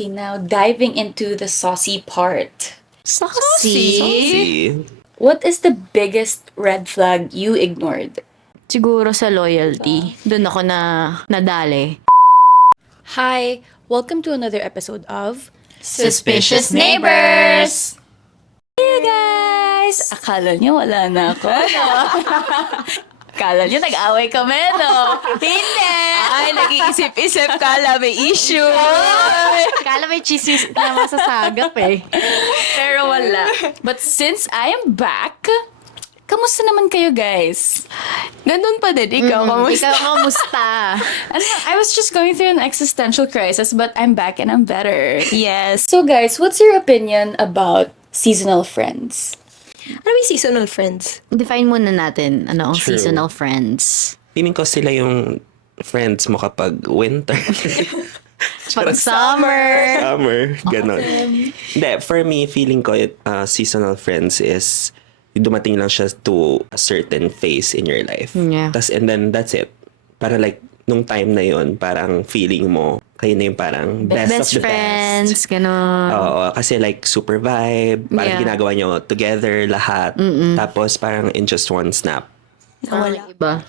Okay, now diving into the saucy part. Saucy? What is the biggest red flag you ignored? Siguro sa loyalty. Doon ako nadali. Hi, welcome to another episode of Suspicious Neighbors! Hey guys! Akala nyo wala na ako, no? Akala nyo nag-away kami, no? Hindi! Ay, nag-iisip-isip kala may issue. Kala may chismis na masasagap eh. Pero wala. But since I am back, kamusta naman kayo, guys? Ganun pa din, ikaw, kamusta? Ikaw, kamusta? Ano, I was just going through an existential crisis, but I'm back and I'm better. Yes. So guys, what's your opinion about seasonal friends? Ano may seasonal friends? Define muna natin, ano ang True. seasonal friends. Feeling ko sila yung friends mo kapag winter. Pag summer. Summer, ganon. Hindi, for me, feeling ko seasonal friends is yung dumating lang siya to a certain phase in your life. Yeah. And then that's it. Para like, nung time na yun, parang feeling mo, kayo na yung parang best Best of the friends, best. gano'n. Oo, kasi like super vibe, parang Yeah. ginagawa nyo together lahat. Tapos parang in just one snap, Wala iba.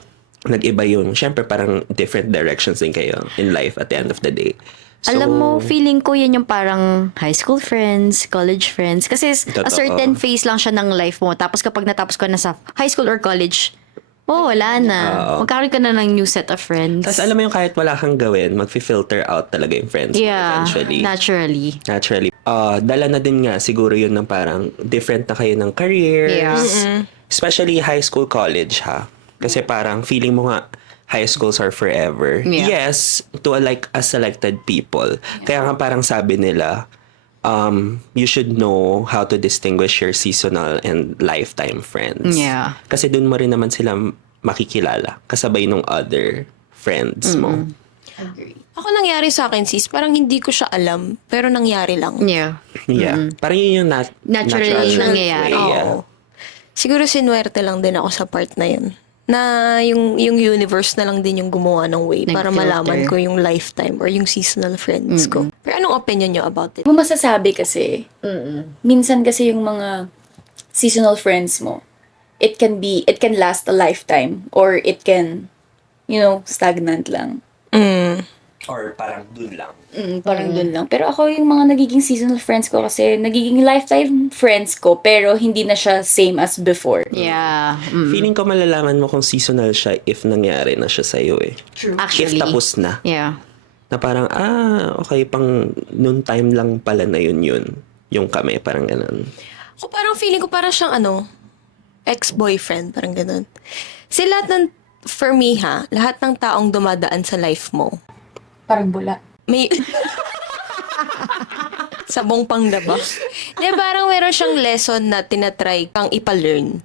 nag-iba yung, syempre parang different directions din kayo in life at the end of the day. So, Alam mo, feeling ko yan yung parang high school friends, college friends. Kasi a Totoo. certain phase lang siya ng life mo. Tapos kapag natapos ka na sa high school or college, wala na. Oo. Magkakaroon ka na ng new set of friends. tas alam mo yung kahit wala kang gawin, mag-filter out talaga yung friends mo Yeah, eventually. naturally. Dala na din nga siguro yun ng parang different na kayo ng careers. Yeah. Especially high school, college ha. Kasi parang feeling mo nga high schools are forever. Yeah. Yes, to a selected people. Kaya nga parang sabi nila, you should know how to distinguish your seasonal and lifetime friends. Yeah. Kasi dun mo rin naman sila makikilala kasabay nung other friends mo. Ako nangyari sa akin, sis, parang hindi ko siya alam, pero nangyari lang. Yeah. Yeah. Parang yun yung Naturally nangyayari. way, yeah. Oo. Siguro sinuwerte lang din ako sa part na yun. Na yung universe na lang din yung gumawa ng way para Nag-filter. malaman ko yung lifetime or yung seasonal friends ko. Pero anong opinion nyo about it? Mo masasabi kasi, minsan kasi yung mga seasonal friends mo, it can last a lifetime or it can, stagnant lang. Or parang dun lang. Parang dun lang. Pero ako yung mga nagiging seasonal friends ko kasi nagiging lifetime friends ko pero hindi na siya same as before. Yeah. Feeling ko malalaman mo kung seasonal siya if nangyari na siya sa'yo eh. Actually. If tapos na. Yeah. Na parang, okay, pang noon time lang pala na yun. Yung kami, parang ganun. Ako parang feeling ko parang siyang ex-boyfriend, parang ganun. Kasi for me lahat ng taong dumadaan sa life mo, Parang bula. may sabong panglaba. Di parang meron siyang lesson na tinatry kang ipalearn.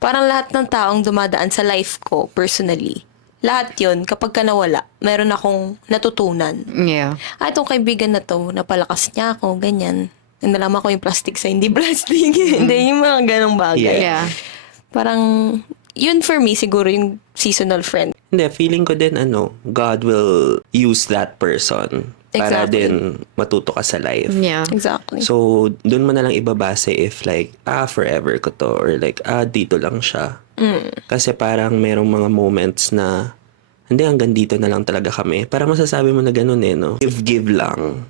Parang lahat ng taong dumadaan sa life ko, personally, lahat yun, kapag ka nawala, meron akong natutunan. Yeah. Itong kaibigan na to, napalakas niya ako, ganyan. Nalaman ko yung plastic sa hindi plastic. Hindi, yung mga ganong bagay. Yeah. Parang, yun for me, siguro yung seasonal friend. Hindi, feeling ko din, God will use that person para Exactly. din matuto ka sa life. Yeah. Exactly. So, dun mo na lang ibabase if like, forever ko to or like, dito lang siya. Kasi parang merong mga moments na hindi, hanggang dito na lang talaga kami. Parang masasabi mo na ganun no? Give lang.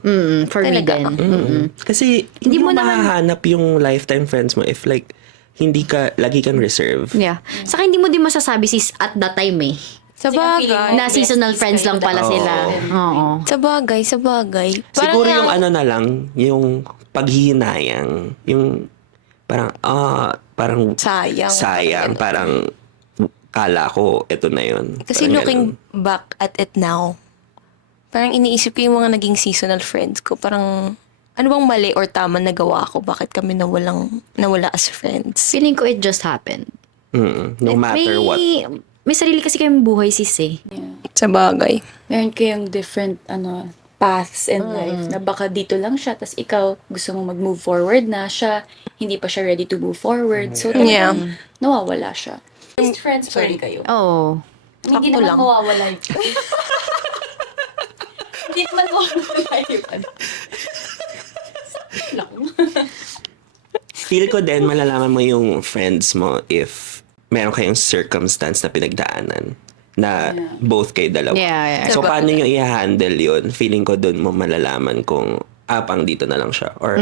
For me Talaga. din. Kasi hindi mo mo naman- mahahanap yung lifetime friends mo if like, hindi ka, lagi kang reserve. Yeah. Saka hindi mo din masasabi sis at that time eh. Sa bagay. Na seasonal friends lang pala sila. Oo. Sa bagay. Siguro yung lang- na lang, yung paghihinayang, yung parang, parang Sayang. parang kala ko, eto na yun. Kasi Parang looking ganun. back at it now, parang iniisip ko yung mga naging seasonal friends ko. Parang, ano bang mali or tama na gawa ko? Bakit kami nawala as friends? Feeling ko it just happened. No matter what. May sarili kasi kayong buhay sis eh. Sa bagay. Meron kayong different, paths in life na baka dito lang siya tas ikaw gusto mo mag-move forward na siya hindi pa siya ready to move forward. So, Yeah. nawawala siya. Best friends pa rin kayo. Oo. Hindi Sakto naman lang. mawawala yun. Hindi naman mawawala yun. Feel ko din, malalaman mo yung friends mo if meron kayong circumstance na pinagdaanan na both kayo dalawa. Yeah. So, paano nyo i-handle yun? Feeling ko dun mo malalaman kung pang dito na lang siya or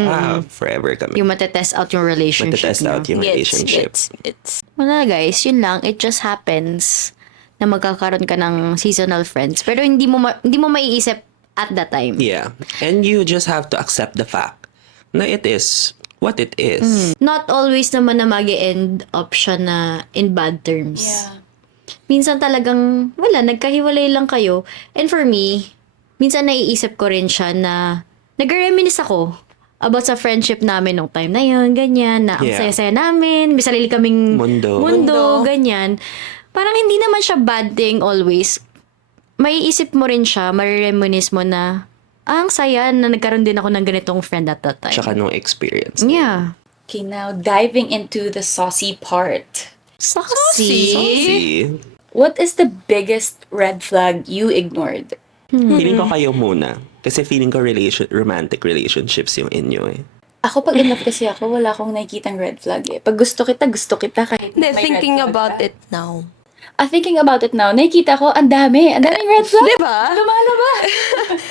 forever kami. Yung matetest out yung relationship Matetest nyo. out yung relationship. Gets. Wala guys, yun lang. It just happens na magkakaroon ka ng seasonal friends. Pero hindi mo maiisip at that time. Yeah. And you just have to accept the fact na it is what it is. Not always naman na mag-end up siya na in bad terms. Yeah. Minsan talagang, wala, nagkahiwalay lang kayo. And for me, minsan naiisip ko rin siya na nag-reminisce ako about sa friendship namin nung time na yun, ganyan, na ang Yeah. saya-saya namin, may sarili kaming Mundo. ganyan. Parang hindi naman siya bad thing always. Maiisip mo rin siya, marireminisce mo na, ang saya na nagkaroon din ako ng ganitong friend at that time. Tsaka no experience. Yeah. Okay, now diving into the saucy part. Saucy. See? What is the biggest red flag you ignored? Feeling ko kayo muna. Kasi feeling ko romantic relationships yung inyo eh. Ako pag in love kasi ako, wala akong nakikitang red flag eh. Pag gusto kita kahit Hindi, may red thinking flag about ka. it now. Thinking about it now, nakikita ko, ang daming red flag. Diba? Lumalabas.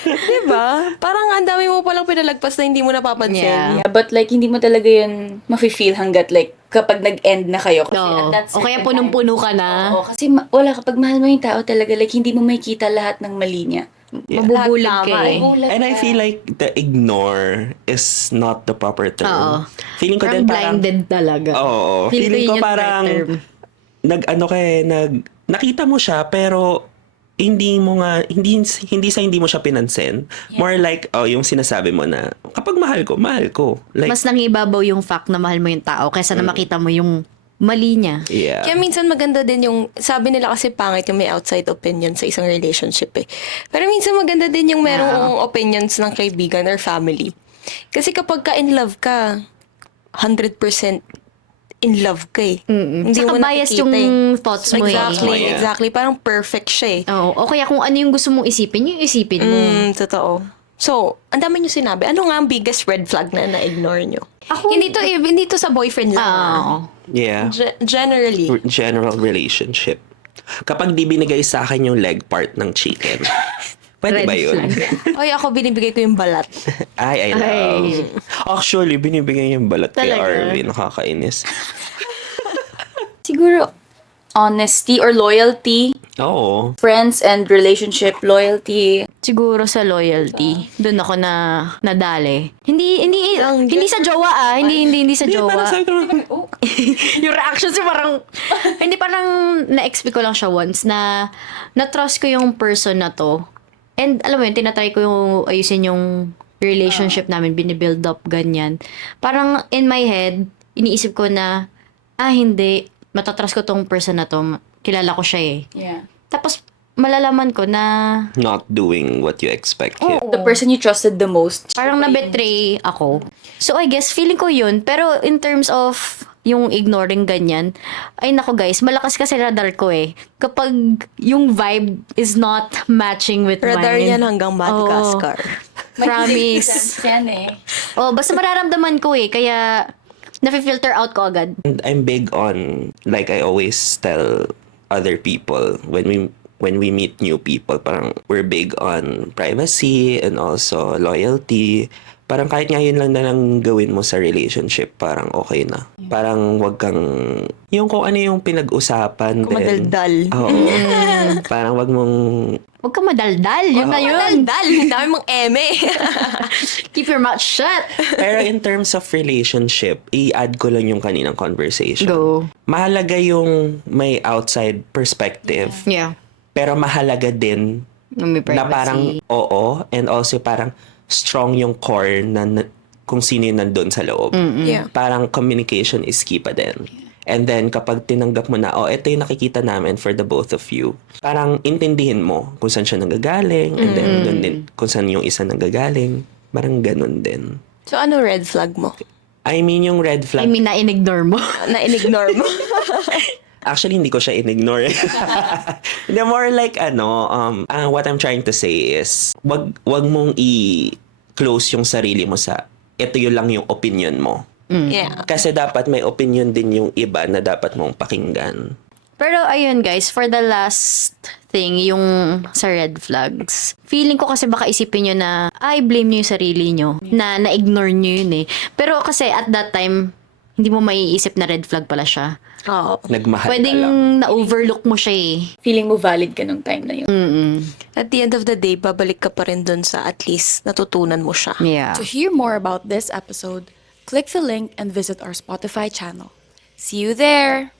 Diba? Parang ang dami mo palang pinalagpas na hindi mo napapansin. Yeah. Yeah, but like, hindi mo talaga yun mafe-feel hanggat like, kapag nag-end na kayo. Kasi Oo. at that O kaya certain punong-puno ka na. Oo, kasi wala, kapag mahal mo yung tao talaga, like, hindi mo makikita lahat ng mali niya. Mabubulag Lahat ka tama eh. Bulag And I ka. feel like the ignore is not the proper term. Oo. Feeling ko Parang din parang... blinded talaga. Oo. Feel Feeling ko ko yun yung parang... correct term. Nakita mo siya pero hindi mo nga hindi mo siya pinansin. More like yung sinasabi mo na kapag mahal ko. Like Mas nangibabaw yung fact na mahal mo yung tao kaysa na makita mo yung mali niya. yeah. Kaya minsan maganda din yung, sabi nila kasi pangit yung may outside opinion sa isang relationship eh. Pero minsan maganda din yung merong opinions ng kaibigan or family. Kasi kapag ka in love ka, 100% in love ka eh. Hindi Saka mo biased nakikita yung eh. thoughts mo Exactly, Oh, yeah. exactly. Parang perfect siya eh. Oo. O kaya kung ano yung gusto mong isipin, yung isipin mo. Totoo. So, ang dami nyo sinabi. Ano nga ang biggest red flag na na-ignore nyo? Ako- Hindi to sa boyfriend lang. Oo. Yeah. Generally. General relationship. Kapag di binigay sa akin yung leg part ng chicken. Pwede Red ba yun? flag. Oy, ako binibigay ko yung balat. I love. Actually, binibigay yung balat kay Talaga? Arvin. Nakakainis. Siguro, honesty or loyalty. Oo. Friends and relationship loyalty. Siguro sa loyalty. Doon ako na nadali. Hindi sa jowa Hindi sa Hindi, parang jowa. sabi ko naman, Yung reaction siya parang, hindi parang na-expect ko lang siya once na na-trust ko yung person na to. And alam mo yun, tinatry ko yung ayusin yung relationship namin, binibuild up, ganyan. Parang in my head, iniisip ko na, hindi, matatrust ko tong person na to. Kilala ko siya eh. Yeah. Tapos, malalaman ko na not doing what you expect him. The person you trusted the most. parang na-betray ako. So, I guess, feeling ko yun. Pero, in terms of yung ignoring ganyan, ay nako guys, malakas kasi radar ko eh. Kapag yung vibe is not matching with Radar mine. yan hanggang Madagascar. Promise. Yan eh. Basta mararamdaman ko eh. Kaya, nafe-filter out ko agad. And I'm big on, like I always tell other people when we meet new people, parang we're big on privacy and also loyalty. Parang kahit nga yun lang na lang gawin mo sa relationship, parang okay na. Parang wag kang, yung kung ano yung pinag-usapan. Kumadaldal. Oo. Parang wag mong, Huwag ka madaldal. Yun na yun. Dal, ang dami mong eme. Keep your mouth shut. pero in terms of relationship, i-add ko lang yung kaninang conversation. Go. Mahalaga yung may outside perspective. Yeah. Pero mahalaga din May privacy. na parang oo, and also parang strong yung core na kung sino yung nandun sa loob. Yeah. Parang communication is key pa din. And then kapag tinanggap mo na, ito yung nakikita namin for the both of you. Parang intindihin mo kung saan siya nanggagaling, and then dun din kung saan yung isa nanggagaling. Parang ganun din. So, ano red flag mo? I mean, yung red flag, na-ignore mo. Na in-ignore mo? actually, hindi ko siya in-ignore. The more like, what I'm trying to say is, wag mong i-close yung sarili mo sa ito yun lang yung opinion mo. Yeah. Kasi dapat may opinion din yung iba na dapat mong pakinggan. Pero ayun guys, for the last thing, yung sa red flags. Feeling ko kasi baka isipin nyo na, ay, blame nyo yung sarili nyo. Na na-ignore nyo yun eh. Pero kasi at that time, hindi mo maiisip na red flag pala siya. Oo. Nagmahal Pwedeng ka lang. na-overlook mo siya eh. Feeling mo valid ka nung time na yun. At the end of the day, babalik ka pa rin dun sa at least natutunan mo siya. Yeah. To hear more about this episode, click the link and visit our Spotify channel. See you there!